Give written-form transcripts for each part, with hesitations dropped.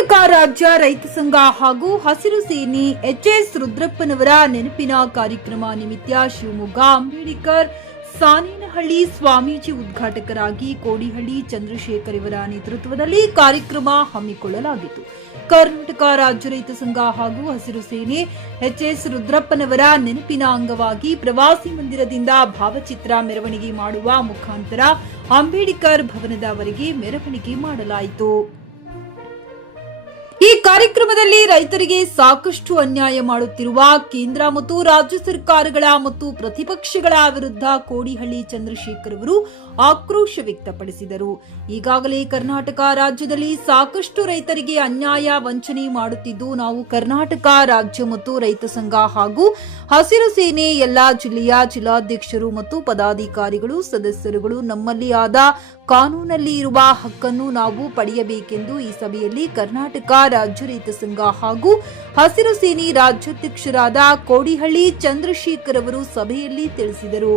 ಕರ್ನಾಟಕ ರಾಜ್ಯ ರೈತ ಸಂಘ ಹಾಗೂ ಹಸಿರು ಸೇನೆ ಎಚ್ಎಸ್ ರುದ್ರಪ್ಪನವರ ನೆನಪಿನ ಕಾರ್ಯಕ್ರಮ ನಿಮಿತ್ತ ಶಿವಮೊಗ್ಗ ಅಂಬೇಡ್ಕರ್ ಸಾನೇನಹಳ್ಳಿ ಸ್ವಾಮೀಜಿ ಉದ್ಘಾಟಕರಾಗಿ ಕೋಡಿಹಳ್ಳಿ ಚಂದ್ರಶೇಖರ್ ಇವರ ನೇತೃತ್ವದಲ್ಲಿ ಕಾರ್ಯಕ್ರಮ ಹಮ್ಮಿಕೊಳ್ಳಲಾಗಿತ್ತು. ಕರ್ನಾಟಕ ರಾಜ್ಯ ರೈತ ಸಂಘ ಹಾಗೂ ಹಸಿರು ಸೇನೆ ಎಚ್ಎಸ್ ರುದ್ರಪ್ಪನವರ ನೆನಪಿನ ಅಂಗವಾಗಿ ಪ್ರವಾಸಿ ಮಂದಿರದಿಂದ ಭಾವಚಿತ್ರ ಮೆರವಣಿಗೆ ಮಾಡುವ ಮುಖಾಂತರ ಅಂಬೇಡ್ಕರ್ ಭವನದವರೆಗೆ ಮೆರವಣಿಗೆ ಮಾಡಲಾಯಿತು. ಈ ಕಾರ್ಯಕ್ರಮದಲ್ಲಿ ರೈತರಿಗೆ ಸಾಕಷ್ಟು ಅನ್ಯಾಯ ಮಾಡುತ್ತಿರುವ ಕೇಂದ್ರ ಮತ್ತು ರಾಜ್ಯ ಸರ್ಕಾರಗಳ ಮತ್ತು ಪ್ರತಿಪಕ್ಷಗಳ ವಿರುದ್ಧ ಕೋಡಿಹಳ್ಳಿ ಚಂದ್ರಶೇಖರ್ ಅವರು ಆಕ್ರೋಶ ವ್ಯಕ್ತಪಡಿಸಿದರು. ಈಗಾಗಲೇ ಕರ್ನಾಟಕ ರಾಜ್ಯದಲ್ಲಿ ಸಾಕಷ್ಟು ರೈತರಿಗೆ ಅನ್ಯಾಯ ವಂಚನೆ ಮಾಡುತ್ತಿದ್ದು, ನಾವು ಕರ್ನಾಟಕ ರಾಜ್ಯ ಮತ್ತು ರೈತ ಸಂಘ ಹಾಗೂ ಹಸಿರು ಸೇನೆ ಎಲ್ಲಾ ಜಿಲ್ಲೆಯ ಜಿಲ್ಲಾಧ್ಯಕ್ಷರು ಮತ್ತು ಪದಾಧಿಕಾರಿಗಳು ಸದಸ್ಯರುಗಳು ನಮ್ಮಲ್ಲಿ ಆದ ಕಾನೂನಲ್ಲಿ ಇರುವ ಹಕ್ಕನ್ನು ನಾವು ಪಡೆಯಬೇಕೆಂದು ಈ ಸಭೆಯಲ್ಲಿ ಕರ್ನಾಟಕ ರಾಜ್ಯ ರೈತ ಸಂಘ ಹಾಗೂ ಹಸಿರು ಸೇನೆ ರಾಜ್ಯಾಧ್ಯಕ್ಷರಾದ ಕೋಡಿಹಳ್ಳಿ ಚಂದ್ರಶೇಖರ್ ಅವರು ಸಭೆಯಲ್ಲಿ ತಿಳಿಸಿದರು.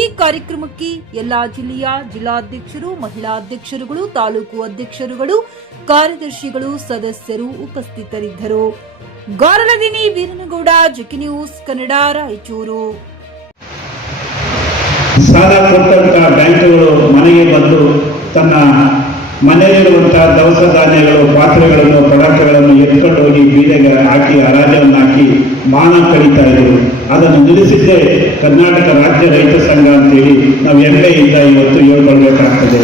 ಈ ಕಾರ್ಯಕ್ರಮಕ್ಕೆ ಎಲ್ಲಾ ಜಿಲ್ಲೆಯ ಜಿಲ್ಲಾಧ್ಯಕ್ಷರು, ಮಹಿಳಾ ಅಧ್ಯಕ್ಷರುಗಳು, ತಾಲೂಕು ಅಧ್ಯಕ್ಷರುಗಳು, ಕಾರ್ಯದರ್ಶಿಗಳು, ಸದಸ್ಯರು ಉಪಸ್ಥಿತರಿದ್ದರು. ಗಾರಲದಿನಿ ವೀರನಗೌಡ, ಜಿಕೆ ನ್ಯೂಸ್ ಕನ್ನಡ, ರಾಯಚೂರು. ಸಾಲ ಕೊಟ್ಟಂತ ಬ್ಯಾಂಕುಗಳು ಮನೆಗೆ ಬಂದು ತನ್ನ ಮನೆಯಲ್ಲಿರುವಂತಹ ದವಸ ಧಾನ್ಯಗಳು, ಪಾತ್ರೆಗಳನ್ನು, ಪದಾರ್ಥಗಳನ್ನು ಎತ್ಕೊಂಡು ಹೋಗಿ ಬೀದಿಗೆ ಹಾಕಿ ಹರಾಜನ್ನು ಹಾಕಿ ಮಾನ ಕಳೀತಾ ಇದ್ರು. ಅದನ್ನು ನಿಲ್ಲಿಸಿದ್ದೇ ಕರ್ನಾಟಕ ರಾಜ್ಯ ರೈತ ಸಂಘ ಅಂತೇಳಿ ನಾವು ಹೆಮ್ಮೆಯಿಂದ ಇವತ್ತು ಹೇಳ್ಕೊಳ್ಬೇಕಾಗ್ತದೆ.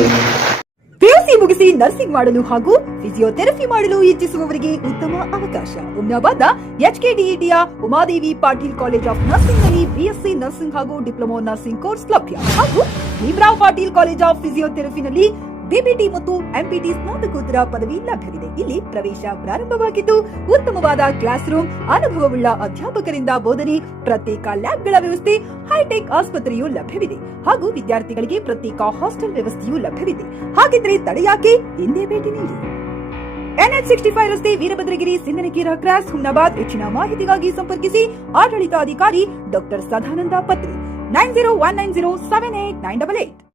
ಪಿಯುಸಿ ಮುಗಿಸಿ ನರ್ಸಿಂಗ್ ಮಾಡಲು ಹಾಗೂ ಫಿಸಿಯೋಥೆರಪಿ ಮಾಡಲು ಇಚ್ಛಿಸುವವರಿಗೆ ಉತ್ತಮ ಅವಕಾಶ. ಹುಮ್ನಾಬಾದ್ನ ಎಚ್ಕೆಡಿಇಟಿಯ Umadevi Patil college of nursing ನಲ್ಲಿ ಬಿಎಸ್ಸಿ ನರ್ಸಿಂಗ್ ಹಾಗೂ ಡಿಪ್ಲೊಮಾ ನರ್ಸಿಂಗ್ ಕೋರ್ಸ್ ಲಭ್ಯ ಹಾಗೂ ಭೀಮರಾವ್ ಪಾಟೀಲ್ ಕಾಲೇಜ್ ಆಫ್ ಫಿಸಿಯೋಥೆರಪಿನಲ್ಲಿ ಬಿಪಿಟಿ ಮತ್ತು ಎಂಪಿಟಿ ಸ್ನಾತಕೋತ್ತರ ಪದವಿ ಲಭ್ಯವಿದೆ. ಇಲ್ಲಿ ಪ್ರವೇಶ ಪ್ರಾರಂಭವಾಗಿದ್ದು, ಉತ್ತಮವಾದ ಕ್ಲಾಸ್ ರೂಮ್, ಅನುಭವವುಳ್ಳ ಅಧ್ಯಾಪಕರಿಂದ ಬೋಧನೆ, ಪ್ರತ್ಯೇಕ ಲ್ಯಾಬ್ಗಳ ವ್ಯವಸ್ಥೆ, ಹೈಟೆಕ್ ಆಸ್ಪತ್ರೆಯೂ ಲಭ್ಯವಿದೆ ಹಾಗೂ ವಿದ್ಯಾರ್ಥಿಗಳಿಗೆ ಪ್ರತ್ಯೇಕ ಹಾಸ್ಟೆಲ್ ವ್ಯವಸ್ಥೆಯೂ ಲಭ್ಯವಿದೆ. ಹಾಗಿದ್ರೆ ತಡೆಯಾಕೆ, ಹಿಂದೆ ಭೇಟಿ ನೀಡಿ. NH65 ರಸ್ತೆ, ವೀರಭದ್ರಗಿರಿ, ಸಿಂಗನಕೀರ ಕ್ರಾಸ್, ಹುಮ್ನಾಬಾದ್. ಹೆಚ್ಚಿನ ಮಾಹಿತಿಗಾಗಿ ಸಂಪರ್ಕಿಸಿ ಆಡಳಿತಾಧಿಕಾರಿ ಡಾಕ್ಟರ್ ಸದಾನಂದ ಪತ್ರಿ 9019078988.